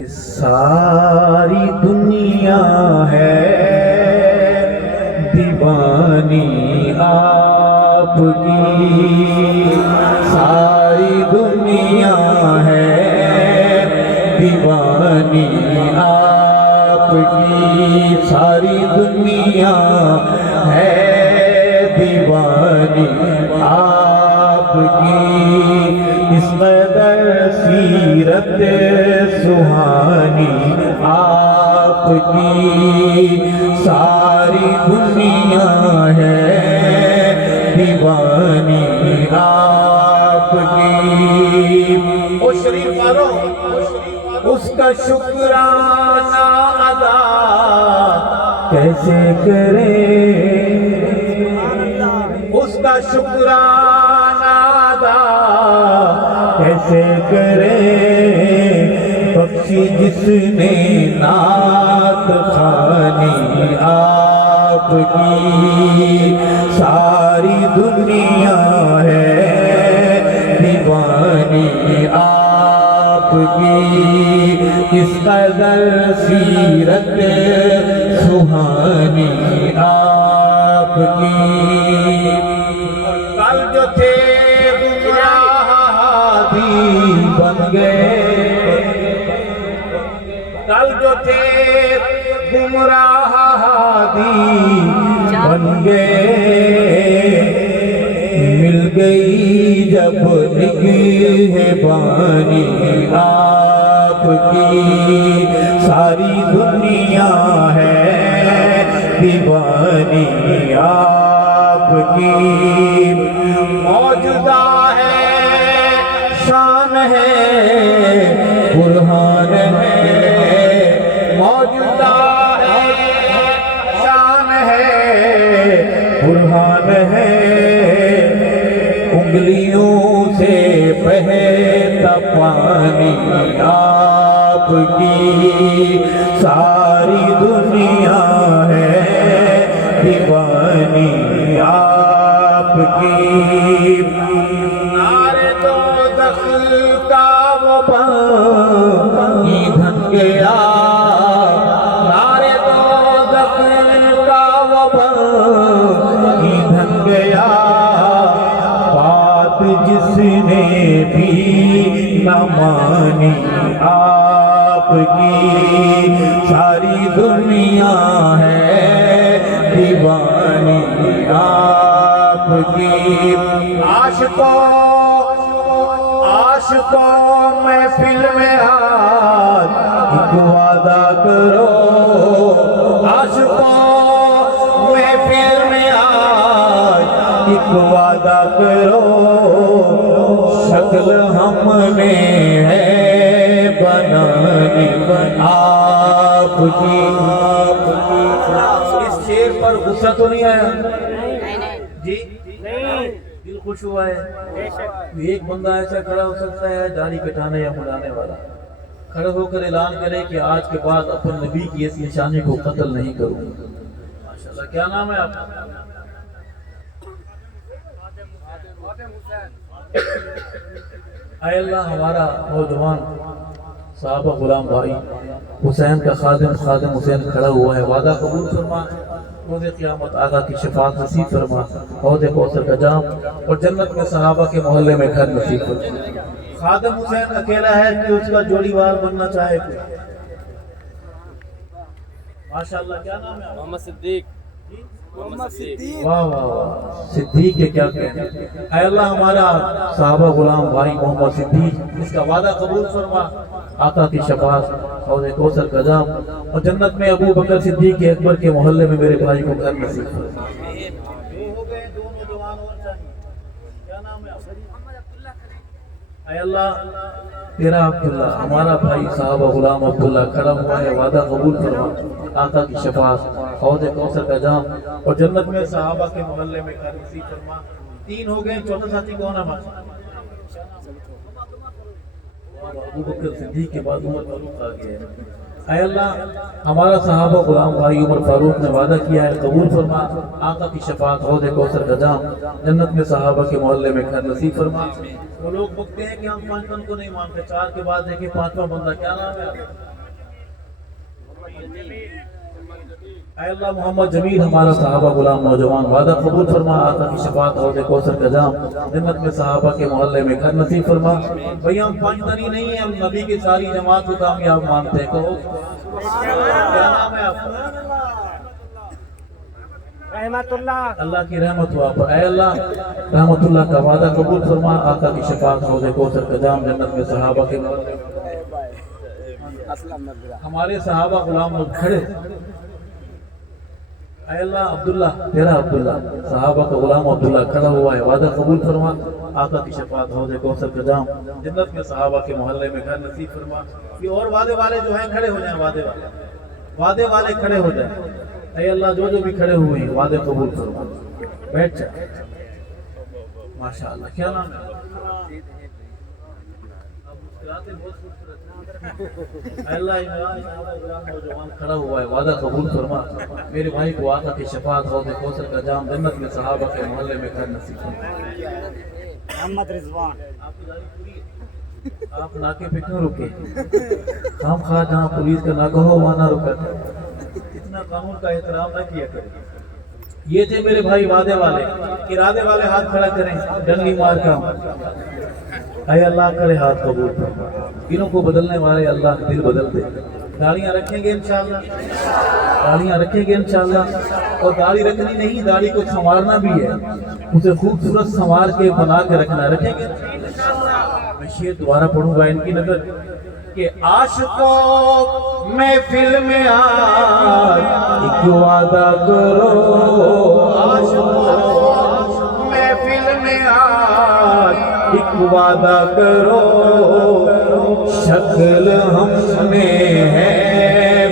ساری دنیا ہے دیوانی آپ کی، ساری دنیا ہے دیوانی آپ کی، ساری دنیا ہے دیوانی آپ کی، اس قدر سیرت سہانی آپ کی، ساری دنیا ہے دیوانی آپ کی۔ او شریف والوں، اس کا شکرانہ ادا کیسے کریں، اس کا شکرانہ ادا کیسے کریں، بخشی جس نے نعت خوانی آپ کی، ساری دنیا ہے دیوانی آپ کی، اس قدر سیرت سہانی آپ کی۔ کل جو تھے گمراہ ہادی بن گئے، کل جو تھے گمراہ ہادی بن گئے، مل گئی جب نگہبانی آپ کی، ساری دنیا ہے دیوانی آپ کی، موجودہ ہے شان ہے برہان ہے، موجودہ ہے شان ہے برہان ہے، انگلیوں سے بہتا پانی آپ کی، ساری دنیا ہے دیوانی آپ کی، نعرے دوزخ کا وہ ایندھن گیا، نعرے دوزخ کا وہ ایندھن گیا، بات جس نے بھی نہ مانی آپ کی، ساری دنیا ہے دیوانی آپ کی، عاشقوں محفل میں آج ایک وعدہ کرو، عاشقوں محفل میں آج ایک وعدہ کرو، شکل ہم نے ہے بنانی آپ کی۔ اس شعر پر غصہ تو نہیں آیا جی؟ دل خوش ہوا ہے؟ ایک بندہ ایسا کھڑا ہو سکتا ہے داڑھی کٹانے یا مڑانے والا، کھڑا ہو کر اعلان کرے کہ آج کے بعد اپنے نبی کی اس نشانی کو قتل نہیں کروں گا۔ ماشاءاللہ، کیا نام ہے آپ کا؟ اے اللہ، ہمارا نوجوان صحابہ غلام بھائی حسین کا خادم حسین کھڑا ہوا ہے، وعدہ قبول فرما، روز قیامت آقا کی شفاعت نصیب فرما، حوض کوثر کا جام اور جنت میں صحابہ کے محلے میں گھر نصیب فرما۔ خادم حسین اکیلا ہے کہ اس کا جوڑی وار بننا چاہے کوئی؟ ماشاءاللہ، کیا نام ہے؟ محمد صدیق۔ واہ واہ واہ، صدیق کے کیا کہنے۔ اے اللہ، ہمارا صحابہ غلام بھائی محمد صدیق، اس کا وعدہ قبول فرما، آقا کی شفاعت، حوض کوثر کا جام اور جنت میں ابو بکر صدیق کے اکبر کے محلے میں میرے بھائی کو گھر نصیب فرما۔ اے اللہ، تیرا عبداللہ ہمارا بھائی صحابہ غلام عبداللہ کھڑا ہوا ہے، وعدہ قبول فرما، آقا کی شفاعت، حوض کوثر کا جام اور جنت میں صحابہ کے محلے میں گھر نصیب فرما۔ تین ہو گئے، چوتھا ساتھی کون ہے ہمارا؟ ابو بکر صدیق کے بعد عمر فاروق آ گیا ہے۔ اے اللہ ہمارا صحابہ غلام بھائی عمر فاروق نے وعدہ کیا ہے، قبول فرما، آقا کی شفاعت، حوض کوثر کا جام، جنت میں صحابہ کے محلے میں گھر نصیب فرما۔ وہ لوگ بکتے ہیں کہ ہم پانچواں کو نہیں مانتے، چار کے بعد دیکھیں پانچواں بندہ، کیا نام ہے آپ کا؟ اے اللہ محمد جمیل ہمارا صحابہ غلام نوجوان وعدہ قبول فرما، آقا کی شفاعت حوض کوثر کا جام جنت میں صحابہ کے محلے میں گھر نصیب فرما۔ بھئی ہم پانچدنی نہیں ہیں، ہم نبی کی ساری جماعت کو کامیاب مانتے ہیں۔ کہو کیا نام ہے آپ کا؟ رحمت اللہ، اللہ کی رحمت ہوا پر۔ اے اللہ رحمت اللہ کا وعدہ قبول فرما، آقا کی شفاعت حوض کوثر کا جام جنت میں صحابہ کے محلے میں۔ ہمارے صحابہ غلام لوگ کھڑے، اے اللہ عبداللہ تیرا عبداللہ صحابہ کا غلام عبداللہ کھڑا ہوا ہے، وعدہ قبول فرما، آقا کی شفاعت حوض کوثر کا جام جنت میں صحابہ کے محلے میں گھر نصیب فرما۔ یہ اور وعدے والے جو ہیں کھڑے ہو جائیں، وعدے والے کھڑے ہو جائیں۔ اے اللہ جو جو بھی کھڑے ہوئے ہیں وعدے قبول فرما، بیٹھ جائے۔ ماشاءاللہ کیا نام ہے؟ اے اللہ عمران غلام نوجوان کھڑا ہوا ہے، وعدہ قبول فرما، میرے بھائی کو آقا کی شفاعت حوض کوثر کا جام جنت میں صحابہ کے محلے میں گھر نصیب فرما۔ محمد رضوان، آپ کی داڑھی پوری ہے؟ آپ ناکے پہ کیوں رکے؟ خام خواہ جہاں پولیس کا ناکہ ہو وہاں نہ رکا تھا، اتنا قانون کا احترام نہ کیا کریں۔ یہ تھے میرے بھائی وعدے والے، ارادے والے ہاتھ کھڑا کریں، ڈنڈی مار کا۔ اے اللہ کرے ہاتھ قبول فرما، انہوں کو بدلنے والے اللہ دل بدل دے۔ داڑیاں رکھیں گے انشاءاللہ، داڑیاں رکھیں گے انشاءاللہ، اور داڑھی رکھنی نہیں، داڑھی کو سنوارنا بھی ہے، اسے خوبصورت سنوار کے بنا کے رکھنا، رکھیں گے انشاءاللہ۔ میں شعر دوبارہ پڑھوں گا ان کی نظر کہ عاشقوں محفل میں آج ایک وعدہ کرو، عاشقوں محفل میں آج ایک وعدہ کرو، شکل ہم نے ہے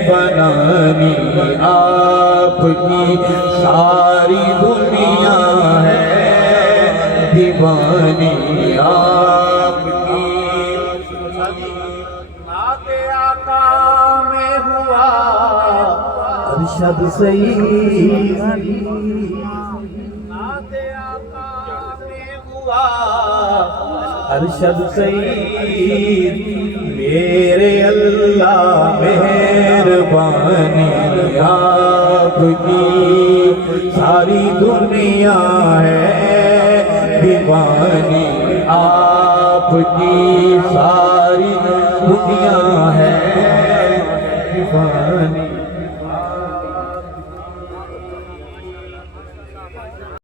بنانی آپ کی، ساری دنیا ہے دیوانی آپ کی۔ نعت آقا میں ہوا ارشد سید، نعت آقا میں ہوا ارشد سید، میرے اللہ مہربانی آپ کی، ساری دنیا ہے دیوانی آپ کی، ساری دنیا ہے دیوانی